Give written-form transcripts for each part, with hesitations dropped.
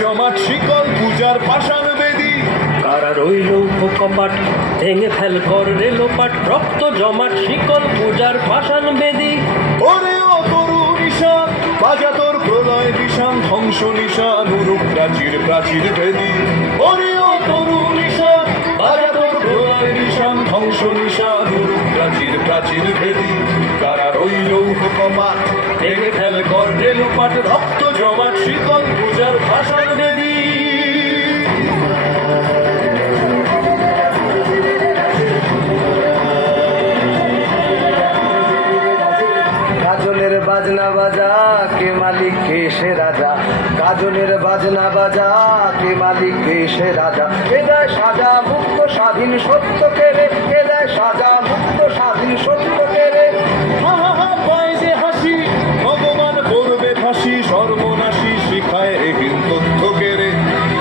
জমাট শিকল পূজার পাষাণ বেদী। কারা রইল কপাট ভেঙে ফেল কর রেলোপাট, রক্ত জমাট শিকল পূজার পাষাণ বেদী। ওরে ও তরু নিশান বাজা তোর প্রলয় নিশান, ধ্বংস নিশান উরুক প্রাচীর প্রাচীর ভেদী। ওরে ও তরু নিশান বাজা তোর প্রলয় নিশান, ধ্বংস নিশান উরুক প্রাচীর প্রাচীর ভেদী। কারা রইল কপাট ভেঙে ফেল কর রেলোপাট, রক্ত জমাট শিকল পূজার পাষাণ বেদী। গাজনের বাজনা বাজা কে মালিক কে সে রাজা, গাজনের বাজনা বাজা কে মালিক কে সে রাজা। কে দেয় সাজা মুক্ত স্বাধীন সত্য কেড়ে, কে দেয় সাজা মুক্ত স্বাধীন সত্য কেড়ে। হা হা হা পায় যে হাসি, ভগবান করবে ফাঁসি, সর্বনাশী শিখায় এহীন তথ্য কেড়ে।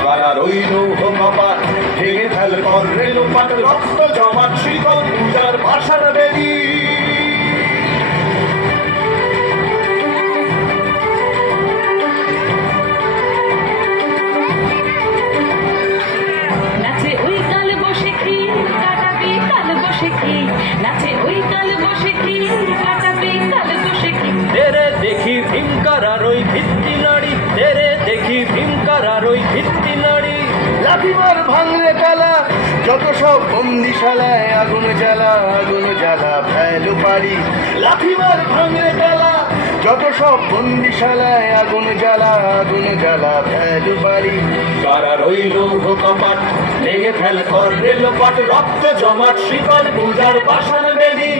কারা রইল কপাট ভেঙে ফেল কর রেলোপাট, রক্ত জমাট শিকল পূজার পাষাণ বেদী। নাচে ওই কাল বসে কি কাটাবি কাল বসে কি, নাচে ওই কাল বসে কি কাটাবি কাল বসে কি। তেরে দেখি ভীমকার আর ওই ভিত্তি নারী, তেরে দেখি ভীমকার আর ওই ভিত্তি নারী। লাঠিমার ভাঙলে তালা যত সব বন্দিশালায়, আগুন জ্বালা আগুন জ্বালা ফেলো পারি। লাঠিমার ভাঙলে তালা যত সব বন্দিশালায়, আগুন জ্বালা আগুন জ্বালা ফেলো পারি। কারা রইল কপাট ভেঙে ফেল কর রেলোপাট, রক্ত জমাট শিকল পূজার পাষাণ বেদী।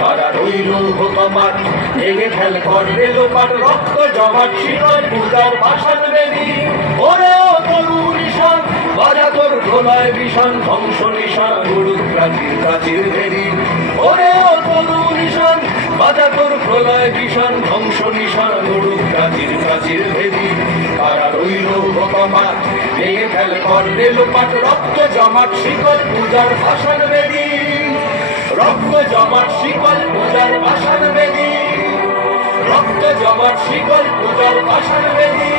কারা রইল কপাট ভেঙে ফেল কর রেলোপাট, রক্ত জমাট শিকল পূজার পাষাণ বেদী। ওরে ও তরু নিশান বাজা তোর প্রলয় বিষাণ, ধ্বংস নিশান উড়ুক প্রাচীর প্রাচীর ভেদী। ওরে ও তরু নিশান বাজা তোর প্রলয় বিষাণ, ধ্বংস নিশান উড়ুক প্রাচীর প্রাচীর ভেদী। কারা রইল কপাট ভেঙে ফেল কর রেলোপাট, রক্ত জমাট শিকল পূজার পাষাণ বেদী। রক্ত জমাট শিকল পূজার পাষাণ বেদী, রক্ত জমাট শিকল পূজার পাষাণ বেদী।